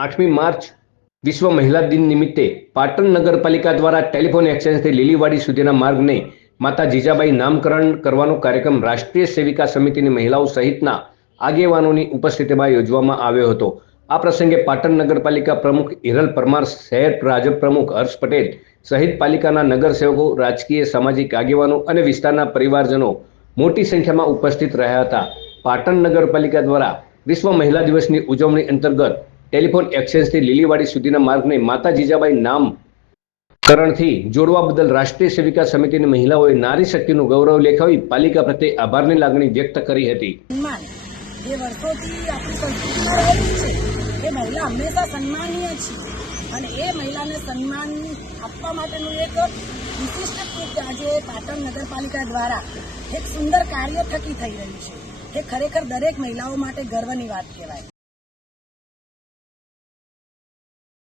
8મી March વિશ્વ મહિલા દિન નિમિત્તે પાટણ નગરપાલિકા દ્વારા ટેલિફોન એક્સચેન્જથી લીલીવાડી સુધીના માર્ગને માતા જીજાબાઈ નામકરણ કરવાનો કાર્યક્રમ રાષ્ટ્રીય સેવિકા સમિતિની મહિલાઓ સહિતના આગેવાનોની ઉપસ્થિતિમાં યોજવામાં આવ્યો હતો। આ પ્રસંગે પાટણ નગરપાલિકા પ્રમુખ હિરલ પરમાર, શહેર ભાજપ પ્રમુખ હર્ષ પટેલ સહિત પાલિકાના નગરસેવકો, રાજકીય સામાજિક આગેવાનો અને વિસ્તારના પરિવારજનો મોટી સંખ્યામાં ઉપસ્થિત રહ્યા હતા। પાટણ નગરપાલિકા દ્વારા વિશ્વ મહિલા દિવસની ઉજવણી અંતર્ગત ટેલિફોન એક્સચેન્જથી લીલીવાડી સુધીના માર્ગને માતા જીજાબાઈ નામકરણથી જોડવા બદલ રાષ્ટ્રીય સેવિકા સમિતિની મહિલાઓએ નારી શક્તિનું ગૌરવ લેખાવી પાલિકા પ્રત્યે આભારની લાગણી વ્યક્ત કરી હતી। જે વર્ષોથી આપણી સંસ્કૃતિમાં રહેલી છે એ મહિલા હંમેશા સન્માનીય છે અને એ મહિલાને સન્માન આપવા માટેનું એક વિશિષ્ટ કૃત્ય આજે પાટણ નગરપાલિકા દ્વારા એક સુંદર કાર્ય થકી થઈ રહ્યું છે। એ ખરેખર દરેક મહિલાઓ માટે ગર્વની વાત કહેવાય।